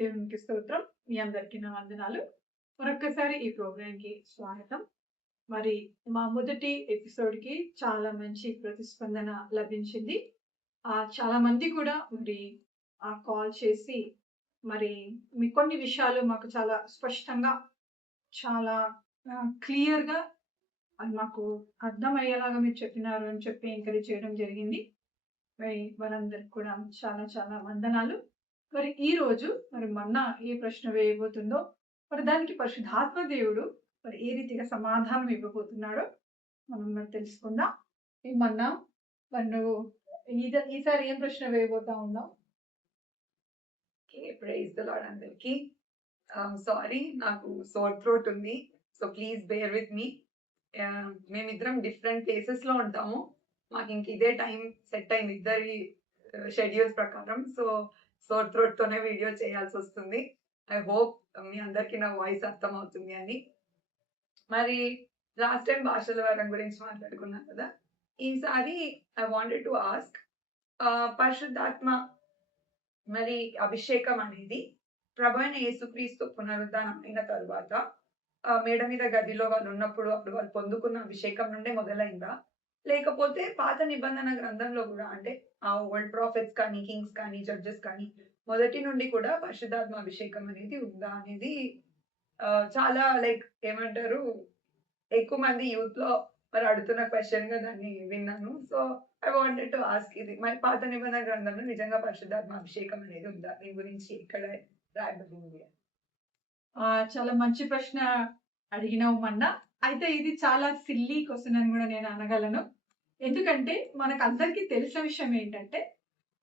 దేవునికి స్తోత్రం. మీ అందరికీ నా వందనాలు. మరొక్కసారి ఈ ప్రోగ్రాంకి స్వాగతం. మరి మా మొదటి ఎపిసోడ్కి చాలా మంచి ప్రతిస్పందన లభించింది. చాలా మంది కూడా మరి కాల్ చేసి మరి మీ కొన్ని విషయాలు మాకు చాలా స్పష్టంగా చాలా క్లియర్గా అది మాకు అర్థమయ్యేలాగా మీరు చెప్పినారు అని చెప్పి ఎంకరేజ్ చేయడం జరిగింది. మరి వారందరికి కూడా చాలా చాలా వందనాలు. మరి ఈ రోజు మరి మన్నా ఏ ప్రశ్న వేయబోతుందో మరి దానికి పరిశుద్ధాత్మ దేవుడు మరి ఏ రీతిగా సమాధానం ఇవ్వబోతున్నాడో మనం మరి తెలుసుకుందాం. మన్నా మరి నువ్వు ఈసారి ఏం ప్రశ్న వేయబోతా ఉన్నావు? ప్రైజ్ ది లార్డ్ అందరికి. సారీ, నాకు సోర్ థ్రోట్ ఉంది, so please bear with me. మేమిద్దరం డిఫరెంట్ ప్లేసెస్ లో ఉంటాము. మాకు ఇంక ఇదే టైం సెట్ అయింది ఇద్దరి షెడ్యూల్స్ ప్రకారం. సో సోర్ థ్రోట్ తోనే వీడియో చేయాల్సి వస్తుంది. ఐ హోప్ మీ అందరికి నా వాయిస్ అర్థం అవుతుంది అని. మరి లాస్ట్ టైం భాషల వరం గురించి మాట్లాడుకున్నాం కదా, ఈసారి ఐ వాంటెడ్ టు ఆస్క్, పరిశుద్ధాత్మ మరి అభిషేకం అనేది ప్రభు అయిన యేసుక్రీస్తు పునరుద్ధానం అయిన తరువాత మేడ మీద గదిలో వాళ్ళు ఉన్నప్పుడు అప్పుడు వాళ్ళు పొందుకున్న అభిషేకం నుండే మొదలైందా, లేకపోతే పాత నిబంధన గ్రంథంలో కూడా, అంటే ఆ ఓల్డ్ ప్రాఫిట్స్ కానీ కింగ్స్ కానీ జడ్జెస్ కానీ మొదటి నుండి కూడా పరిశుద్ధాత్మ అభిషేకం అనేది ఉందా అనేది చాలా ఏమంటారు, ఎక్కువ మంది యూత్ లో మరి అడుగుతున్న క్వశ్చన్ గా దాన్ని విన్నాను. So I wanted to ask, ఇది మరి పాత నిబంధన గ్రంథంలో నిజంగా పరిశుద్ధాత్మ అభిషేకం అనేది ఉందా, దీని గురించి ఇక్కడ రాయబడింది? చాలా మంచి ప్రశ్న అడిగినావు మన్నా. అయితే ఇది చాలా సిల్లీ క్వశ్చన్ అని కూడా నేను అనగలను. ఎందుకంటే మనకు అందరికీ తెలిసిన విషయం ఏంటంటే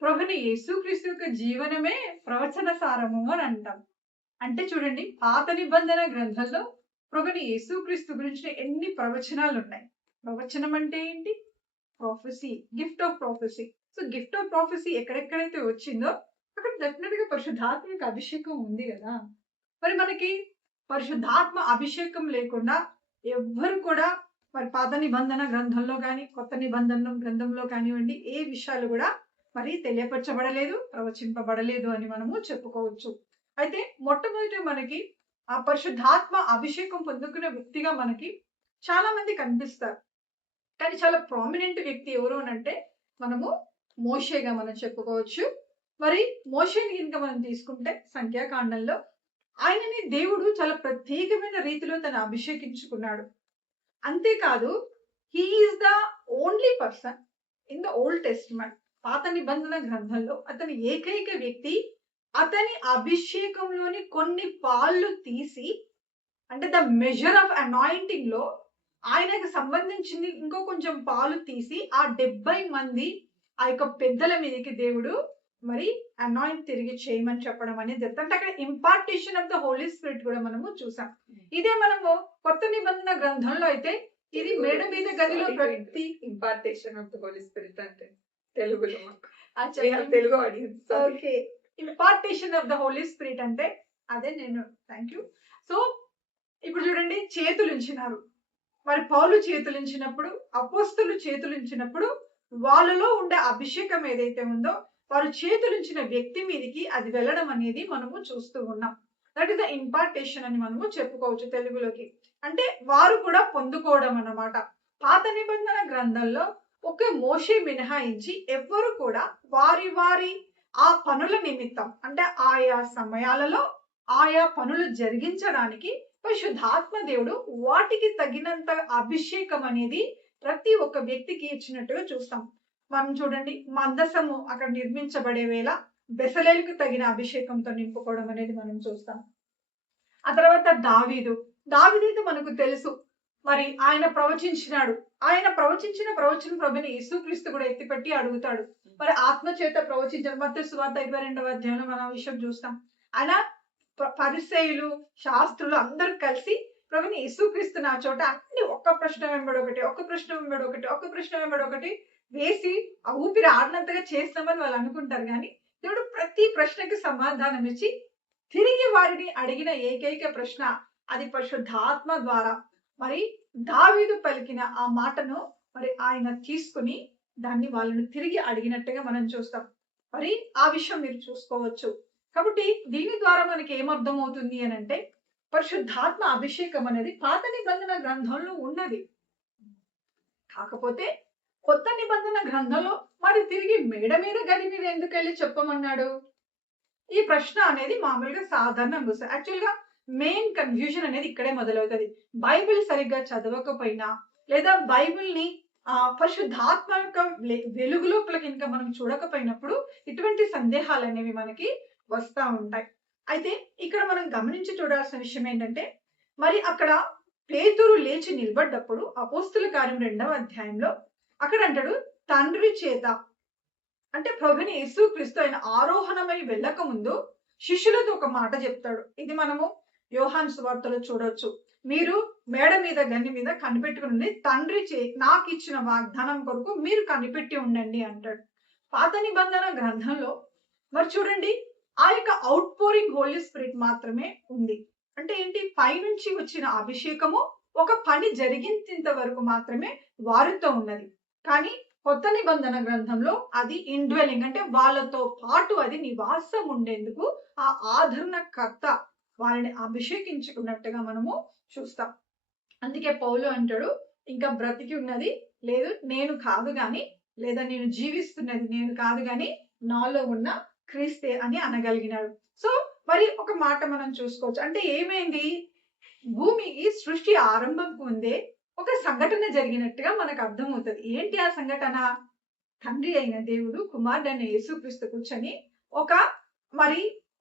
ప్రభుని యేసుక్రీస్తు యొక్క జీవనమే ప్రవచన సారము అని అంటాం. అంటే చూడండి, పాత నిబంధన గ్రంథంలో ప్రభుని యేసుక్రీస్తు గురించి ఎన్ని ప్రవచనాలు ఉన్నాయి. ప్రవచనం అంటే ఏంటి? Prophecy, gift of prophecy. So gift of prophecy ఎక్కడెక్కడైతే వచ్చిందో అక్కడ డెఫినెట్ గా పరిశుద్ధాత్మక అభిషేకం ఉంది కదా. మరి మనకి పరిశుద్ధాత్మ అభిషేకం లేకుండా ఎవ్వరు కూడా మరి పాత నిబంధన గ్రంథంలో కానీ కొత్త నిబంధన గ్రంథంలో కానివ్వండి ఏ విషయాలు కూడా మరి తెలియపరచబడలేదు, ప్రవచింపబడలేదు అని మనము చెప్పుకోవచ్చు. అయితే మొట్టమొదటి మనకి ఆ పరిశుద్ధాత్మ అభిషేకం పొందుకునే వ్యక్తిగా మనకి చాలా మంది కనిపిస్తారు. కానీ చాలా ప్రామినెంట్ వ్యక్తి ఎవరు అంటే మనము మోషేగా మనం చెప్పుకోవచ్చు. మరి మోషేని కనుక మనం తీసుకుంటే సంఖ్యాకాండంలో ఆయనని దేవుడు చాలా ప్రత్యేకమైన రీతిలో తను అభిషేకించుకున్నాడు. అంతేకాదు, he is the only person in the old testament, పాత నిబంధన గ్రంథంలో అతని ఏకైక వ్యక్తి అతని అభిషేకంలోని కొన్ని పాళ్ళు తీసి, అంటే ద మెజర్ ఆఫ్ అనాయింటింగ్ లో ఆయనకు సంబంధించింది ఇంకో కొంచెం పాలు తీసి ఆ 70 మంది ఆ యొక్క పెద్దల మీదకి దేవుడు మరి అనాయింట్ తిరిగి చేయమని చెప్పడం అనేది జరుగుతుంది. అంటే అక్కడ impartation of the Holy Spirit కూడా మనము చూసాం. ఇదే మనము కొత్త నిబంధన గ్రంథంలో అయితే ఇది మేడ మీద గదిలో వ్యక్తి impartation of the Holy Spirit అంటే తెలుగులో తెలుగు audience. Okay, impartation of the Holy Spirit అంటే అదే. నేను థ్యాంక్ యూ. సో ఇప్పుడు చూడండి, చేతులుంచినారు. మరి పౌలు చేతులుంచినప్పుడు, అపోస్తలు చేతులుంచినప్పుడు వాళ్ళలో ఉండే అభిషేకం ఏదైతే ఉందో వారు చేతులుంచిన వ్యక్తి మీదకి అది వెళ్ళడం అనేది మనము చూస్తూ ఉన్నాం. దట్ ఈస్ ద ఇంపార్టేషన్ అని మనము చెప్పుకోవచ్చు తెలుగులోకి. అంటే వారు కూడా పొందుకోవడం అన్నమాట. పాత నిబంధన గ్రంథంలో ఒక మోషే మినహాయించి ఎవ్వరు కూడా వారి వారి ఆ పనుల నిమిత్తం, అంటే ఆయా సమయాలలో ఆయా పనులు జరిగించడానికి పరిశుద్ధాత్మ దేవుడు వాటికి తగినంత అభిషేకం అనేది ప్రతి ఒక్క వ్యక్తికి ఇచ్చినట్టుగా చూస్తాం. మనం చూడండి, మందసము అక్కడ నిర్మించబడే వేళ బెసలేలుకు తగిన అభిషేకంతో నింపుకోవడం అనేది మనం చూస్తాం. ఆ తర్వాత దావీదు మనకు తెలుసు, మరి ఆయన ప్రవచించినాడు. ఆయన ప్రవచించిన ప్రవచనం ప్రభుని యేసుక్రీస్తు కూడా ఎత్తిపెట్టి అడుగుతాడు. మరి ఆత్మ చేత ప్రవచించిన మత్తయి సువార్త 22వ అధ్యాయంలో మనం ఆ విషయం చూస్తాం. ఆయన పరిసయ్యులు శాస్త్రులు అందరూ కలిసి ప్రభుని యేసుక్రీస్తు నా చోట అన్ని ఒక్క ప్రశ్న వెంబడి ఒకటి వేసి ఆ ఊపిరి ఆడినంతగా చేస్తామని వాళ్ళు అనుకుంటారు. కానీ దేవుడు ప్రతి ప్రశ్నకి సమాధానం ఇచ్చి తిరిగి వారిని అడిగిన ఏకైక ప్రశ్న అది పరిశుద్ధాత్మ ద్వారా మరి దావీదు పలికిన ఆ మాటను మరి ఆయన తీసుకుని దాన్ని వాళ్ళను తిరిగి అడిగినట్టుగా మనం చూస్తాం. మరి ఆ విషయం మీరు చూసుకోవచ్చు. కాబట్టి దీని ద్వారా మనకి ఏమర్థం అవుతుంది అని అంటే పరిశుద్ధాత్మ అభిషేకం అనేది పాత నిబంధన గ్రంథంలో ఉన్నది. కాకపోతే కొత్త నిబంధన గ్రంథంలో మరి తిరిగి మేడ మీద గది మీద ఎందుకు వెళ్ళి చెప్పమన్నాడు? ఈ ప్రశ్న అనేది మామూలుగా సాధారణంగా వస్తుంది. యాక్చువల్గా మెయిన్ కన్ఫ్యూజన్ అనేది ఇక్కడే మొదలవుతుంది. బైబిల్ సరిగ్గా చదవకపోయినా లేదా బైబిల్ని పరిశుద్ధాత్మ యొక్క వెలుగు లోపల కనుక మనం చూడకపోయినప్పుడు ఇటువంటి సందేహాలు అనేవి మనకి వస్తూ ఉంటాయి. అయితే ఇక్కడ మనం గమనించి చూడాల్సిన విషయం ఏంటంటే మరి అక్కడ పేతురు లేచి నిలబడ్డప్పుడు అపోస్తుల కార్యం 2వ అధ్యాయంలో అక్కడ అంటాడు తండ్రి చేత, అంటే ప్రభుని యేసుక్రీస్తు ఆయన ఆరోహణమై వెళ్ళక ముందు శిష్యులతో ఒక మాట చెప్తాడు. ఇది మనము యోహాను సువార్తలో చూడొచ్చు. మీరు మేడ మీద గని మీద కనిపెట్టుకుని తండ్రి నాకు ఇచ్చిన వాగ్దానం కొరకు మీరు కనిపెట్టి ఉండండి అంటాడు. పాత నిబంధన గ్రంథంలో మరి చూడండి ఆ యొక్క అవుట్ పోరింగ్ హోలీ స్పిరిట్ మాత్రమే ఉంది. అంటే ఏంటి? పైనుంచి వచ్చిన అభిషేకము ఒక పని జరిగించేంత వరకు మాత్రమే వారితో ఉన్నది. కానీ కొత్త నిబంధన గ్రంథంలో అది ఇండ్వెలింగ్, అంటే వాళ్ళతో పాటు అది నివాసం ఉండేందుకు ఆ ఆదరణకర్త వారిని అభిషేకించుకున్నట్టుగా మనము చూస్తాం. అందుకే పౌలు అంటాడు ఇంకా బ్రతికి ఉన్నది లేదు నేను కాదు గాని, లేదా నేను జీవిస్తున్నది నేను కాదు గాని నాలో ఉన్న క్రీస్తే అని అనగలిగినాడు. సో మరి ఒక మాట మనం చూసుకోవచ్చు. అంటే ఏమైంది? భూమికి సృష్టి ఆరంభంకు ముందే ఒక సంఘటన జరిగినట్టుగా మనకు అర్థమవుతుంది. ఏంటి ఆ సంఘటన? తండ్రి అయిన దేవుడు కుమారుడు అయిన యేసుక్రీస్తు కూర్చొని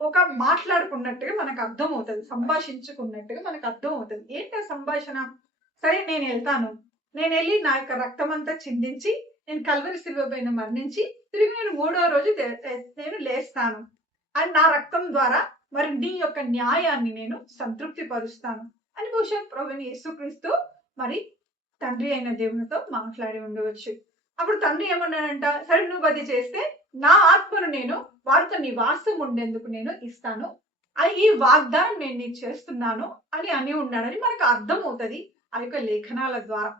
ఒక మాట్లాడుకున్నట్టుగా మనకు అర్థమవుతుంది, సంభాషించుకున్నట్టుగా మనకు అర్థమవుతుంది. ఏంటి ఆ సంభాషణ? సరే నేను వెళ్తాను, నేను వెళ్ళి నా యొక్క రక్తం అంతా చిందించి నేను కల్వరి శిలువ పైన మరణించి తిరిగి నేను 3వ రోజు నేను లేస్తాను అని నా రక్తం ద్వారా మరి నీ యొక్క న్యాయాన్ని నేను సంతృప్తి పరుస్తాను అని బహుశా ప్రభుని యేసుక్రీస్తు మరి తండ్రి అయిన దేవునితో మాట్లాడి ఉండవచ్చు. అప్పుడు తండ్రి ఏమన్నాడంట? సరే నువ్వు అది చేస్తే నా ఆత్మను నేను వారితో నివాసం ఉండేందుకు నేను ఇస్తాను, ఈ వాగ్దానం నేను నీకు చేస్తున్నాను అని ఉన్నాడని మనకు అర్థం అవుతుంది ఆ యొక్క లేఖనాల ద్వారా.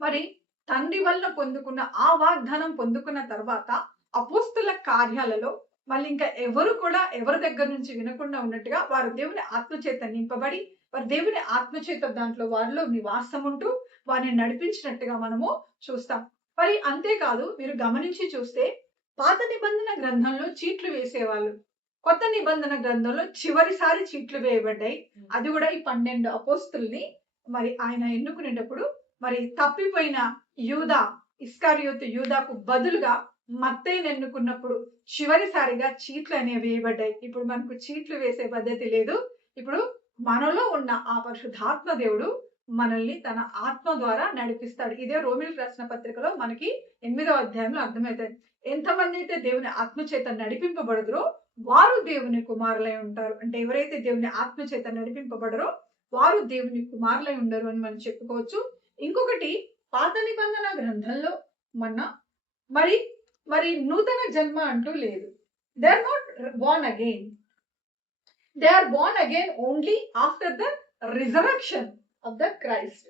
మరి తండ్రి వల్ల పొందుకున్న ఆ వాగ్దానం పొందుకున్న తర్వాత అపోస్తుల కార్యాలలో మళ్ళీ ఇంకా ఎవరు కూడా ఎవరి దగ్గర నుంచి వినకుండా ఉన్నట్టుగా వారు దేవుని ఆత్మచేత నింపబడి వారి దేవుని ఆత్మచేత దాంట్లో వారిలో నివాసం ఉంటూ వారిని నడిపించినట్టుగా మనము చూస్తాం. మరి అంతేకాదు, మీరు గమనించి చూస్తే పాత నిబంధన గ్రంథంలో చీట్లు వేసేవాళ్ళు, కొత్త నిబంధన గ్రంథంలో చివరిసారి చీట్లు వేయబడ్డాయి. అది కూడా ఈ 12 అపోస్తుల్ని మరి ఆయన ఎన్నుకునేటప్పుడు మరి తప్పిపోయిన యూదా, ఇస్కారియోతు యూదాకు బదులుగా మత్తయిని ఎన్నుకున్నప్పుడు చివరిసారిగా చీట్లు అనేవి వేయబడ్డాయి. ఇప్పుడు మనకు చీట్లు వేసే పద్ధతి లేదు. ఇప్పుడు మనలో ఉన్న ఆ పరిశుద్ధాత్మ దేవుడు మనల్ని తన ఆత్మ ద్వారా నడిపిస్తాడు. ఇదే రోమిలకు రాసిన పత్రికలో మనకి 8వ అధ్యాయంలో అర్థమవుతుంది. ఎంతమంది అయితే దేవుని ఆత్మచేత నడిపింపబడదురో వారు దేవుని కుమారులై ఉంటారు. అంటే ఎవరైతే దేవుని ఆత్మచేత నడిపింపబడరో వారు దేవుని కుమారులై ఉండరు అని మనం చెప్పుకోవచ్చు. ఇంకొకటి, పాత నిబంధన గ్రంథంలో మరి నూతన జన్మ అంటూ లేదు. They are not born again. They are born again only after the resurrection of the Christ.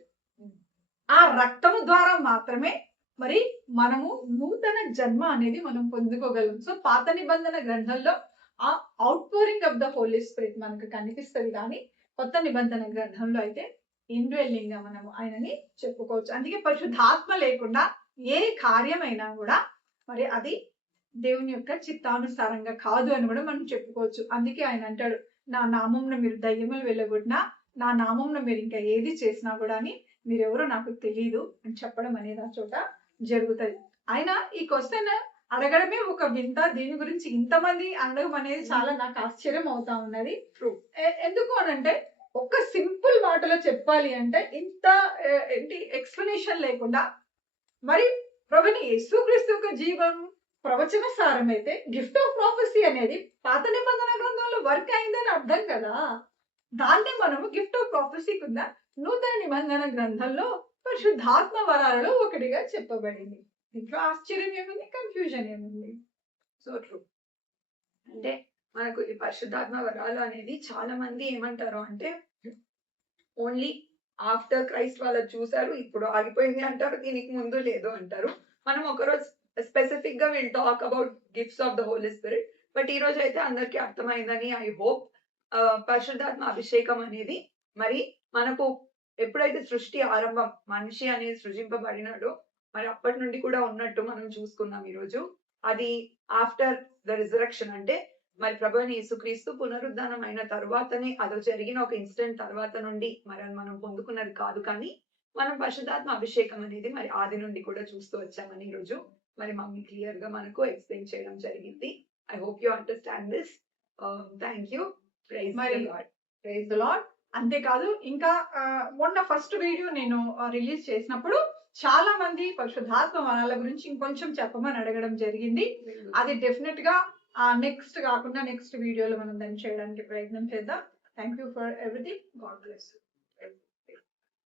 ఆ రక్తము ద్వారా మాత్రమే మరి మనము నూతన జన్మ అనేది మనం పొందుకోగలం. సో పాత నిబంధన గ్రంథంలో ఆ outpouring of the Holy Spirit మనకు కనిపిస్తుంది, కానీ కొత్త నిబంధన గ్రంథంలో అయితే ఇండ్వెల్లింగ్ గా మనం ఆయనని చెప్పుకోవచ్చు. అందుకే పరిశుద్ధాత్మ లేకుండా ఏ కార్యమైనా కూడా మరి అది దేవుని యొక్క చిత్తానుసారంగా కాదు అని కూడా మనం చెప్పుకోవచ్చు. అందుకే ఆయన అంటాడు, నా నామంలో మీరు దయ్యములు వెళ్ళగొట్టినా, నా నామంలో మీరు ఇంకా ఏది చేసినా కూడా అని మీరెవరో నాకు తెలియదు అని చెప్పడం అనేది ఆ చోట జరుగుతుంది. ఆయన ఈ క్వశ్చన్ అడగడమే ఒక వింత. దీని గురించి ఇంతమంది అడగడం అనేది చాలా నాకు ఆశ్చర్యం అవుతా ఉన్నది. ఎందుకు అనంటే ఒక సింపుల్ మాటలో చెప్పాలి అంటే ఇంత ఎక్స్ప్లెనేషన్ లేకుండా మరి ప్రభుని యేసుక్రీస్తు యొక్క జీవం ప్రవచన సారం అయితే గిఫ్ట్ ఆఫ్ ప్రాఫెసీ అనేది పాత నిబంధన గ్రంథంలో వర్క్ అయిందని అర్థం కదా. దాన్ని మనము గిఫ్ట్ ఆఫ్ ప్రాఫెసీ కింద నూతన నిబంధన గ్రంథంలో పరిశుద్ధాత్మ వరాలలో ఒకటిగా చెప్పబడింది. దీంట్లో ఆశ్చర్యం ఏముంది? కన్ఫ్యూజన్ ఏముంది? So true. అంటే మనకు ఈ పరిశుద్ధాత్మ వరాలు అనేది చాలా మంది ఏమంటారు అంటే ఓన్లీ ఆఫ్టర్ క్రైస్ట్ వాళ్ళు చూసారు, ఇప్పుడు ఆగిపోయింది అంటారు, దీనికి ముందు లేదు అంటారు. మనం ఒకరోజు స్పెసిఫిక్ గా will talk about gifts of the Holy Spirit. But ఈ రోజు అయితే అందరికీ అర్థమైందని ఐ హోప్. పరిశుద్ధాత్మ అభిషేకం అనేది మరి మనకు ఎప్పుడైతే సృష్టి ఆరంభం మనిషి అనేది సృజింపబడినాడో మరి అప్పటి నుండి కూడా ఉన్నట్టు మనం చూసుకున్నాం ఈరోజు. అది ఆఫ్టర్ ద రిజరక్షన్ అంటే మరి ప్రభువైన యేసుక్రీస్తు పునరుద్ధానం అయిన తర్వాతనే అది జరిగిన ఒక ఇన్సిడెంట్ తర్వాత నుండి మరి అది మనం పొందుకున్నది కాదు. కానీ మనం పరిశుద్ధాత్మ అభిషేకం అనేది మరి ఆది నుండి కూడా చూస్తూ వచ్చామని ఈరోజు మరి మమ్మీ క్లియర్ గా మనకు ఎక్స్ప్లెయిన్ చేయడం జరిగింది. I hope you understand this. Thank you. Praise మరి ప్రైజ్ ది లార్డ్. అంతేకాదు ఇంకా మొన్న ఫస్ట్ వీడియో నేను రిలీజ్ చేసినప్పుడు చాలా మంది పరిశుద్ధాత్మ వరాల గురించి ఇంకొంచెం చెప్పమని అడగడం జరిగింది. అది డెఫినెట్ గా నెక్స్ట్ కాకుండా నెక్స్ట్ వీడియోలో మనం దాన్ని చేయడానికి ప్రయత్నం చేద్దాం. Thank you for everything. God bless you.